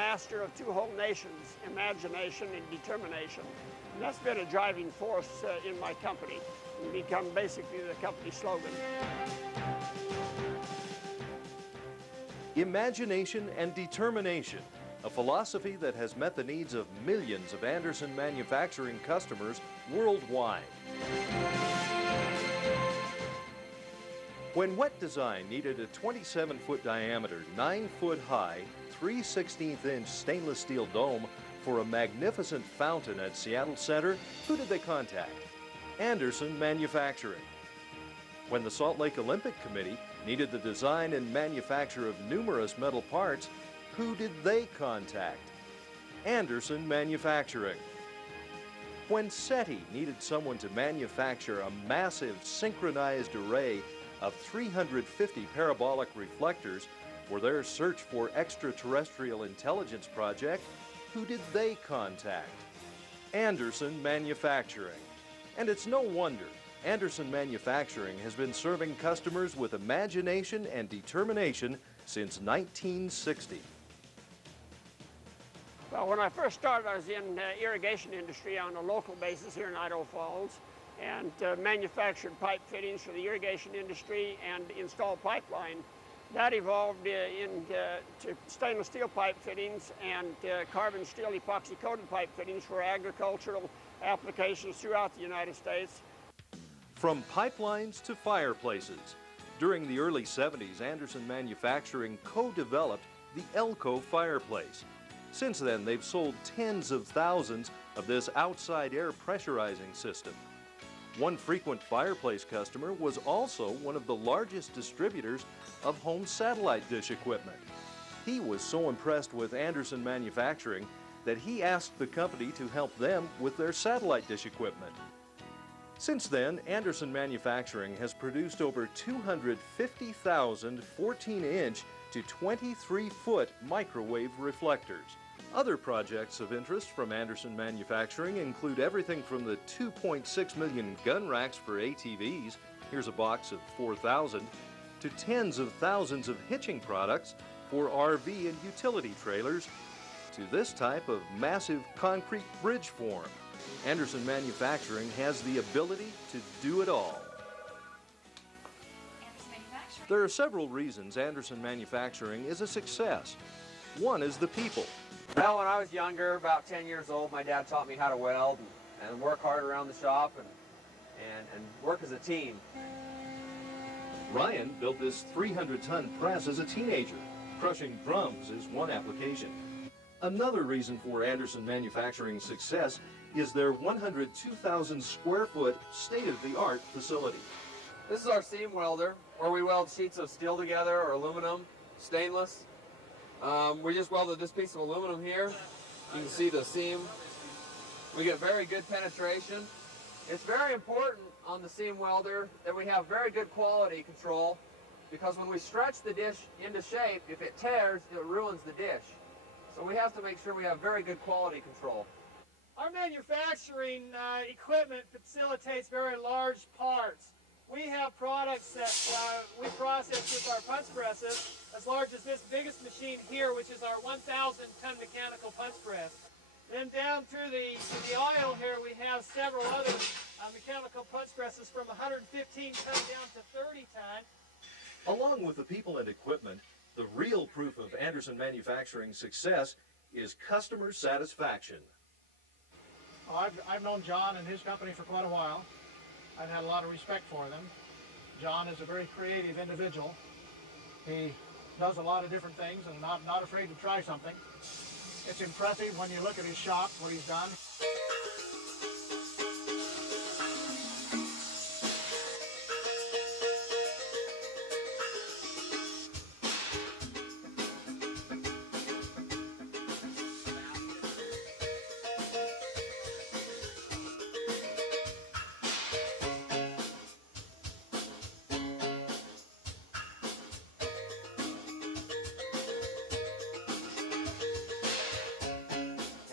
master of two whole nations, imagination and determination. And that's been a driving force in my company and become basically the company slogan. Imagination and determination, a philosophy that has met the needs of millions of Andersen manufacturing customers worldwide. When wet design needed a 27-foot diameter, 9-foot high, 3/16-inch stainless steel dome for a magnificent fountain at Seattle Center, who did they contact? Andersen Manufacturing. When the Salt Lake Olympic Committee needed the design and manufacture of numerous metal parts, who did they contact? Andersen Manufacturing. When SETI needed someone to manufacture a massive synchronized array of 350 parabolic reflectors for their search for extraterrestrial intelligence project, who did they contact? Andersen Manufacturing. And it's no wonder Andersen Manufacturing has been serving customers with imagination and determination since 1960. Well, when I first started, I was in the irrigation industry on a local basis here in Idaho Falls, and manufactured pipe fittings for the irrigation industry and installed pipeline. That evolved into stainless steel pipe fittings and carbon steel epoxy coated pipe fittings for agricultural applications throughout the United States. From pipelines to fireplaces, during the early 70s, Andersen Manufacturing co-developed the Elco fireplace. Since then, they've sold tens of thousands of this outside air pressurizing system. One frequent fireplace customer was also one of the largest distributors of home satellite dish equipment. He was so impressed with Andersen Manufacturing that he asked the company to help them with their satellite dish equipment. Since then, Andersen Manufacturing has produced over 250,000 14-inch to 23-foot microwave reflectors. Other projects of interest from Andersen Manufacturing include everything from the 2.6 million gun racks for ATVs, here's a box of 4,000, to tens of thousands of hitching products for RV and utility trailers, to this type of massive concrete bridge form. Andersen Manufacturing has the ability to do it all. There are several reasons Andersen Manufacturing is a success. One is the people. Well, when I was younger, about 10 years old, my dad taught me how to weld and work hard around the shop and work as a team. Ryan built this 300-ton press as a teenager. Crushing drums is one application. Another reason for Andersen Manufacturing's success is their 102,000 square foot state-of-the-art facility. This is our seam welder, where we weld sheets of steel together or aluminum, stainless. We just welded this piece of aluminum here. You can see the seam. We get very good penetration. It's very important on the seam welder that we have very good quality control, because when we stretch the dish into shape, if it tears, it ruins the dish. So we have to make sure we have very good quality control. Our manufacturing equipment facilitates very large parts. We have products that we process with our punch presses as large as this biggest machine here, which is our 1,000-ton mechanical punch press. Then down through the aisle here, we have several other mechanical punch presses from 115 ton down to 30 ton. Along with the people and equipment, the real proof of Andersen Manufacturing's success is customer satisfaction. Well, I've known John and his company for quite a while. I've had a lot of respect for them. John is a very creative individual. He does a lot of different things and not afraid to try something. It's impressive when you look at his shop, what he's done.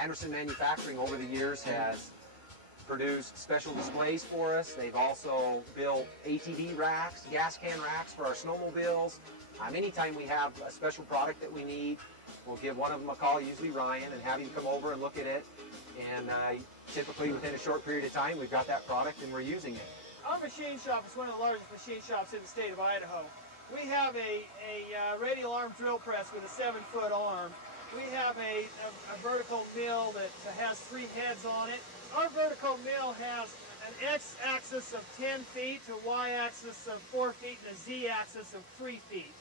Andersen Manufacturing over the years has produced special displays for us. They've also built ATV racks, gas can racks for our snowmobiles. Anytime we have a special product that we need, we'll give one of them a call, usually Ryan, and have him come over and look at it. And typically within a short period of time, we've got that product and we're using it. Our machine shop is one of the largest machine shops in the state of Idaho. We have a radial arm drill press with a 7-foot arm. We have a vertical mill that has 3 heads on it. Our vertical mill has an x-axis of 10 feet, a y-axis of 4 feet, and a z-axis of 3 feet.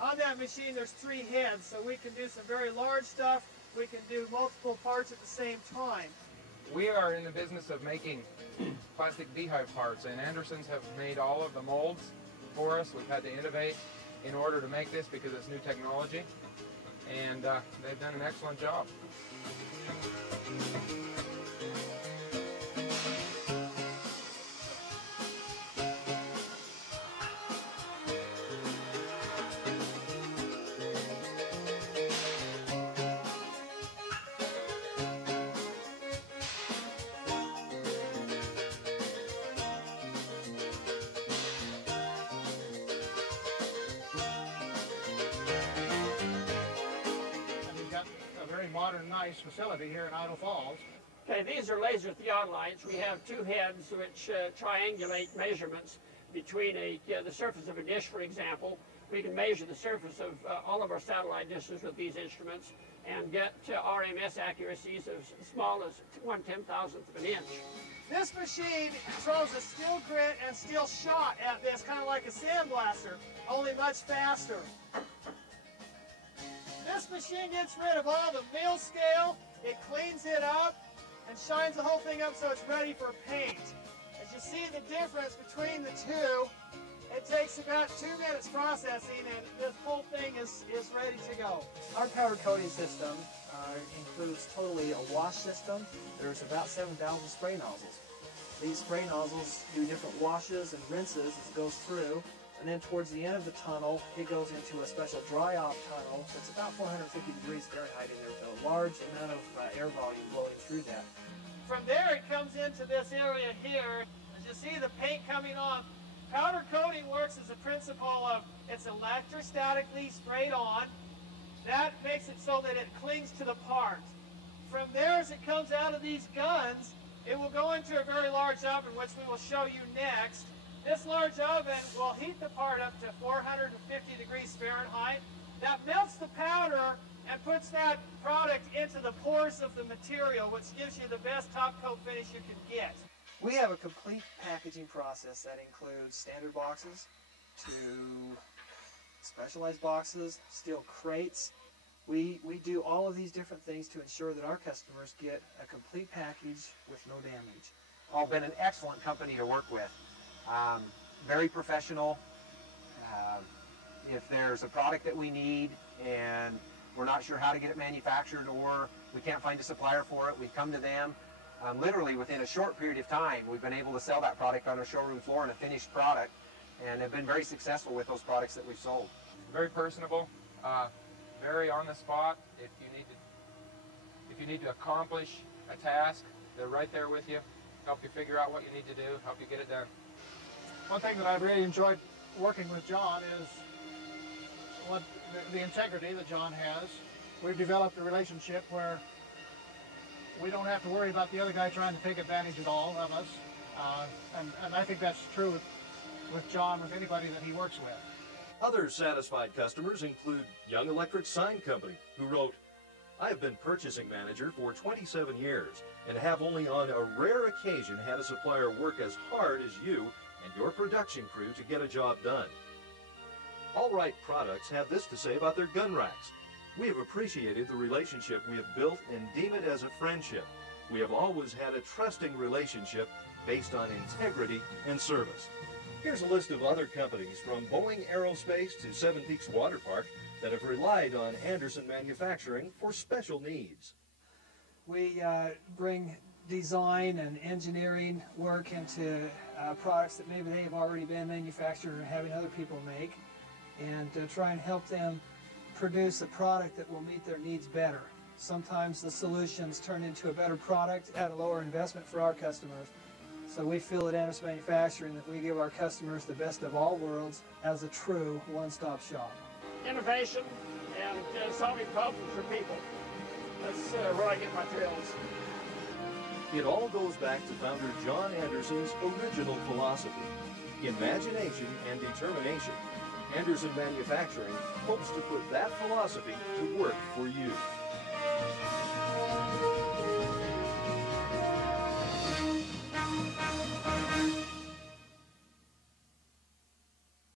On that machine there's 3 heads, so we can do some very large stuff. We can do multiple parts at the same time. We are in the business of making plastic beehive parts, and Andersens have made all of the molds for us. We've had to innovate in order to make this because it's new technology, and they've done an excellent job. Modern, nice facility here in Idaho Falls. Okay, these are laser theodolites. We have 2 heads which triangulate measurements between the surface of a dish, for example. We can measure the surface of all of our satellite dishes with these instruments and get RMS accuracies as small as 1/10,000th of an inch. This machine throws a steel grit and steel shot at this, kind of like a sandblaster, only much faster. This machine gets rid of all the mill scale, it cleans it up, and shines the whole thing up so it's ready for paint. As you see the difference between the two, it takes about 2 minutes processing, and this whole thing is ready to go. Our powder coating system includes totally a wash system. There's about 7,000 spray nozzles. These spray nozzles do different washes and rinses as it goes through. And then towards the end of the tunnel, it goes into a special dry-off tunnel that's about 450 degrees Fahrenheit, and there's a large amount of air volume blowing through that. From there, it comes into this area here. As you see the paint coming off, powder coating works as a principle of it's electrostatically sprayed on. That makes it so that it clings to the part. From there, as it comes out of these guns, it will go into a very large oven, which we will show you next. This large oven will heat the part up to 450 degrees Fahrenheit. That melts the powder and puts that product into the pores of the material, which gives you the best top coat finish you can get. We have a complete packaging process that includes standard boxes to specialized boxes, steel crates. We do all of these different things to ensure that our customers get a complete package with no damage. All been an excellent company to work with. Very professional. If there's a product that we need and we're not sure how to get it manufactured, or we can't find a supplier for it, we come to them. Literally within a short period of time, we've been able to sell that product on our showroom floor in a finished product, and have been very successful with those products that we've sold. Very personable, very on the spot. If you need to accomplish a task, they're right there with you, help you figure out what you need to do, help you get it done. One thing that I've really enjoyed working with John is the integrity that John has. We've developed a relationship where we don't have to worry about the other guy trying to take advantage of all of us. And I think that's true with John, with anybody that he works with. Other satisfied customers include Young Electric Sign Company, who wrote, "I have been purchasing manager for 27 years and have only on a rare occasion had a supplier work as hard as you and your production crew to get a job done." All Right Products have this to say about their gun racks. "We have appreciated the relationship we have built and deem it as a friendship. We have always had a trusting relationship based on integrity and service." Here's a list of other companies from Boeing Aerospace to Seven Peaks Water Park that have relied on Andersen Manufacturing for special needs. We bring design and engineering work into products that maybe they have already been manufactured or having other people make, and try and help them produce a product that will meet their needs better. Sometimes the solutions turn into a better product at a lower investment for our customers. So we feel at Andersen Manufacturing that we give our customers the best of all worlds as a true one-stop shop. Innovation and solving problems for people. That's where I get my thrills. It all goes back to founder John Andersen's original philosophy: imagination and determination. Andersen Manufacturing hopes to put that philosophy to work for you.